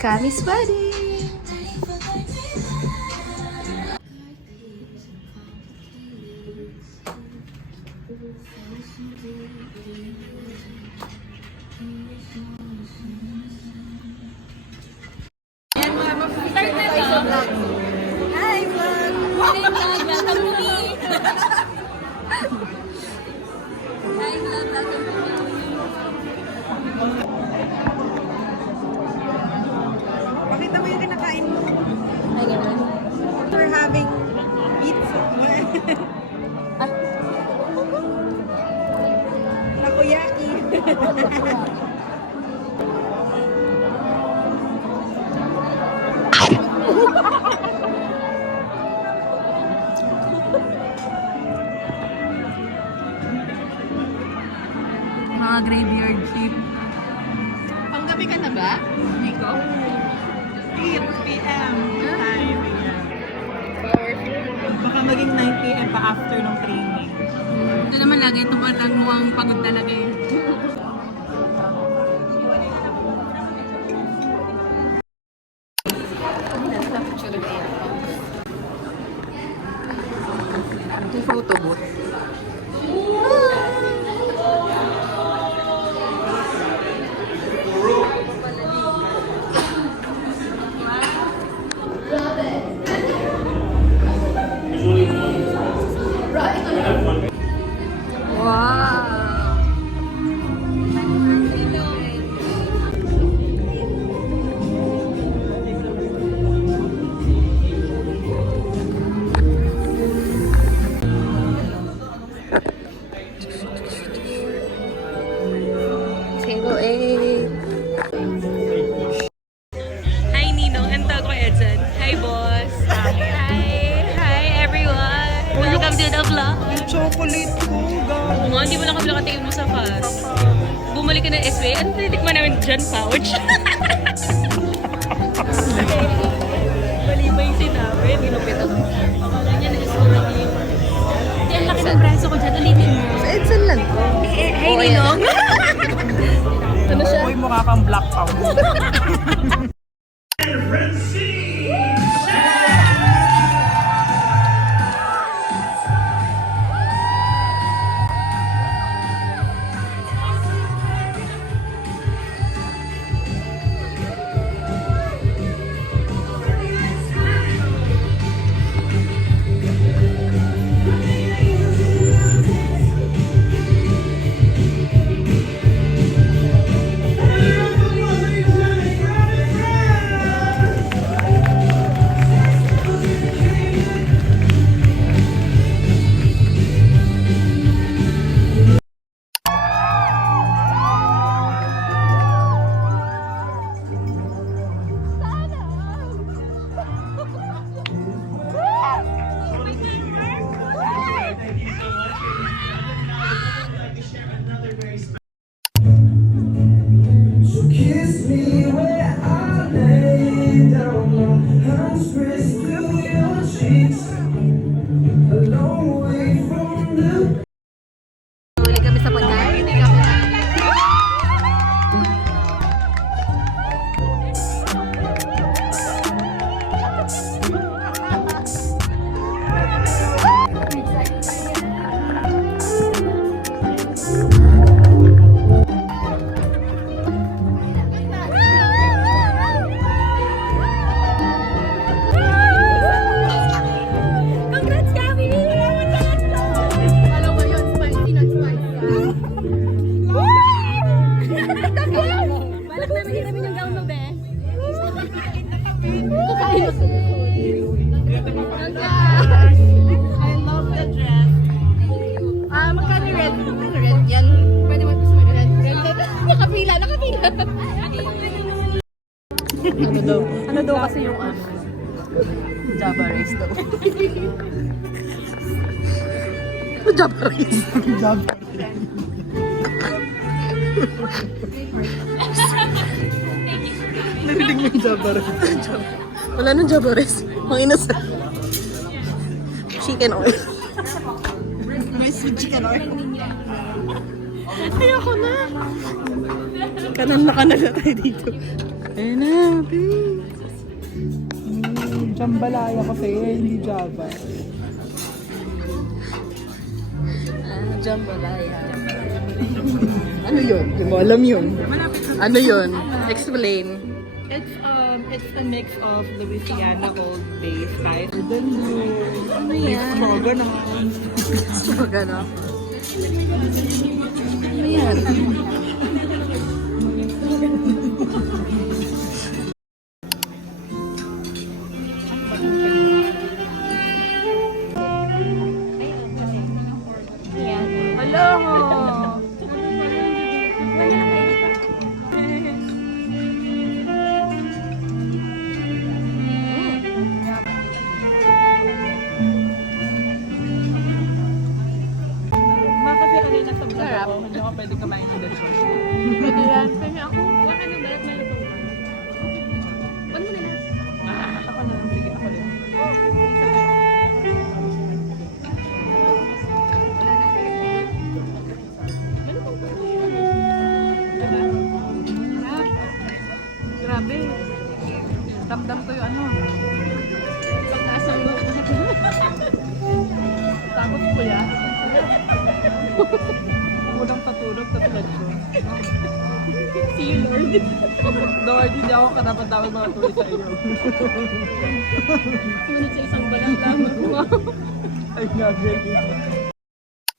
Kami's wedding! Hi, vlog! Hi, vlog! Welcome to me! Hi, vlog! Welcome to me! Pakita mo yung kinakain mo. Ay, ganun. We're having pizza. Takoyaki. Mga graveyard shift. Panggabi ka na ba? Hindi ko? 8 p.m. time. Baka maging 9 p.m. pa after ng training. Ito naman lagi, ito parang mukhang pagod talaga eh. Yung photo booth. Wow! Table 8. Hi, Ninong. Ang tawag ko Edson. Hi, boss. Hi, everyone. Welcome to the vlog. Yung chocolate ko, Oo nga, hindi mo lang kami nakatingin mo sa fast. Bumalik ka ng SWA. Ano titikman namin dyan, pouch? Mali ba yung sinabi? Ginupit ako. Akala niya na SWA. Hindi, ang laki ng braso ko dyan. Ulitin mo. Sa Edson lang to. Hey, Ninong. Ano siya? Uy, mukha kang black powder. Kiss me where I lay down, my hands pressed to your cheeks, a long way from the Huli kami sa pagkain. Congrats, Gabby! Alam mo yun, spicy na spicy. Balak namin din namin yung gown mo, be. I love the dress. Magkano red? Magkano red yan? Pwede mo gusto red? Nakapila, nakapila. Ano daw? Ano daw kasi yung ano? Java rice daw. Java rice. Java. Narinig mo yung Java rice. Wala nang Java rice. Mga inasa. Chicken oil. May chicken oil. Ayoko na. Kanan na tayo dito. Ayun na, babe. Jambalaya kasi, hindi Java. Jambalaya. Ano yun? Hindi mo alam yun. Ano yun? Explain. It's a mix of Louisiana Old Bay spice. Ano yan? Stroga na. Ano yan? Hello! Ma, kasi kanina sa vlog Sarap. ako, hindi ako pwede kumain ng dead sauce. Pwede yan. Pwede ako. Bakit nang dalat meron pang Ano mo na? Ako na lang, sige, ako din. Grabe. Damdam ko yung ano. Pag-asang mo. Takot ko ya. Unang patulog, tatulad ko. See you, Lord. Lord, hindi ako karapat-dapat mga tuloy sa iyo. Sumunod sa isang balang lamang. Ay, nagagay.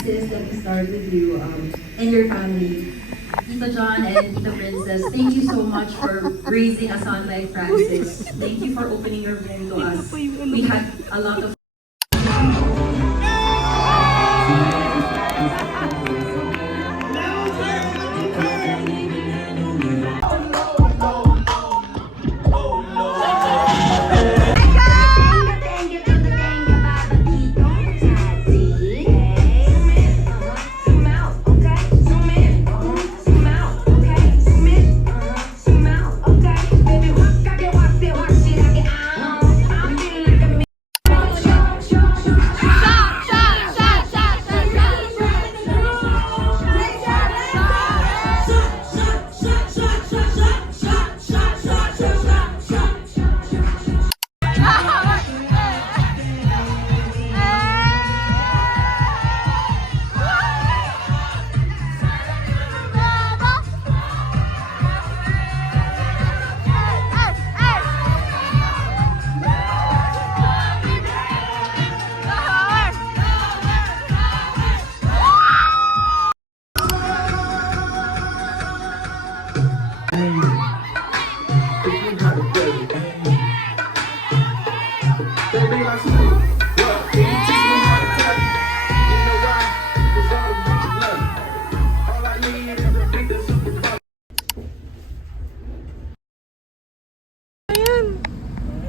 Is let me start with you and your family. Tito John and Tito Princess, thank you so much for raising a son like Francis. Thank you for opening your home to us. We had a lot of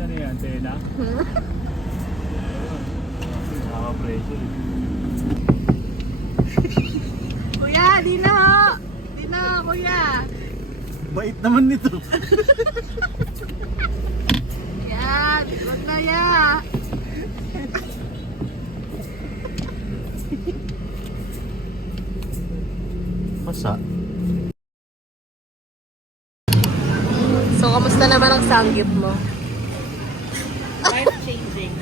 Ano yan, tela? Nakaka-pressure. Kuya, di na ho! Di na, kuya! Bait naman nito. Yan! Huwag na ya! Masa? So, kamusta naman ang sanggip mo? Life-changing.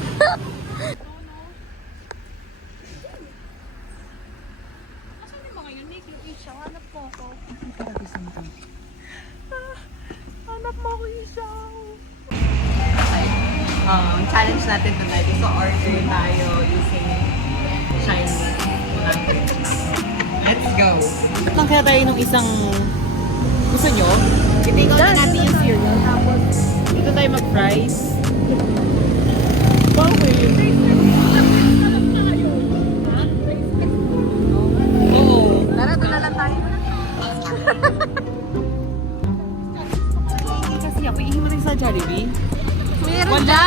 Challenge natin tonight is to order tayo using Chinese language. Let's go! Lang kaya tayo nung isang gusto nyo? I-take out na natin yung cereal tapos dito tayo mag-fries. Oo. Tara, doon na lang tayo. Kasi ako, ihiman sa Jollibee. Meron Wala!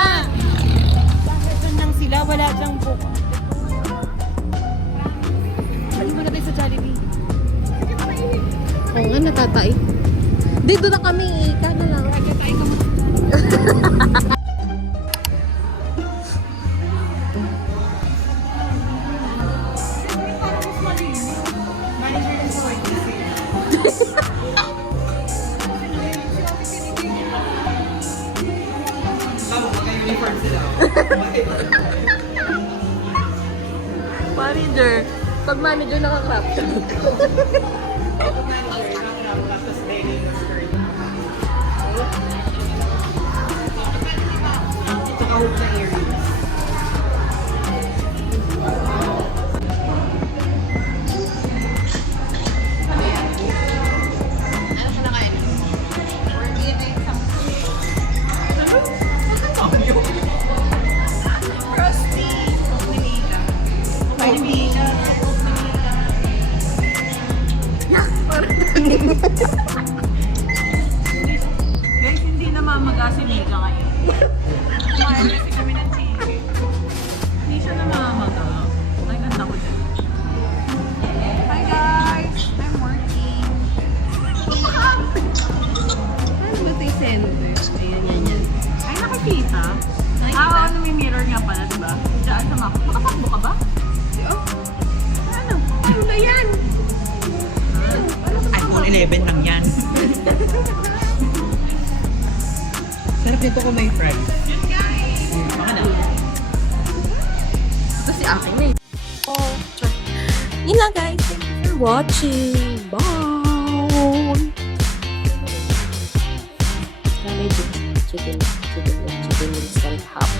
Saan lang sila? Wala dyang book. Halin mo na tayo sa Jollibee. Oo nga, natatai. Dito na kami, ika na lang. Manager ng manager. Pag manager naka-crop top. Tapos legging na skirt. Ito kahog na earrings. Guys, hindi namamaga si Mika ngayon. Kumain kasi kami ng chili. Hindi siya namamaga. Ay, ganda ko dyan. Hi guys! I'm working. Ano ba tayo center? Ayan, yan, yan. Ay, nakikita? Ah, ano may mirror nga pala, diba? Diyan sa mako. Makatakbo ka ba? Ano? Ano ba yan? iPhone 11 lang yan. Sarap nito kung may fries. Baka na. Kasi akin na eh. Oh, yun lang guys. Thank you for watching. Bye! Chicken wings and half.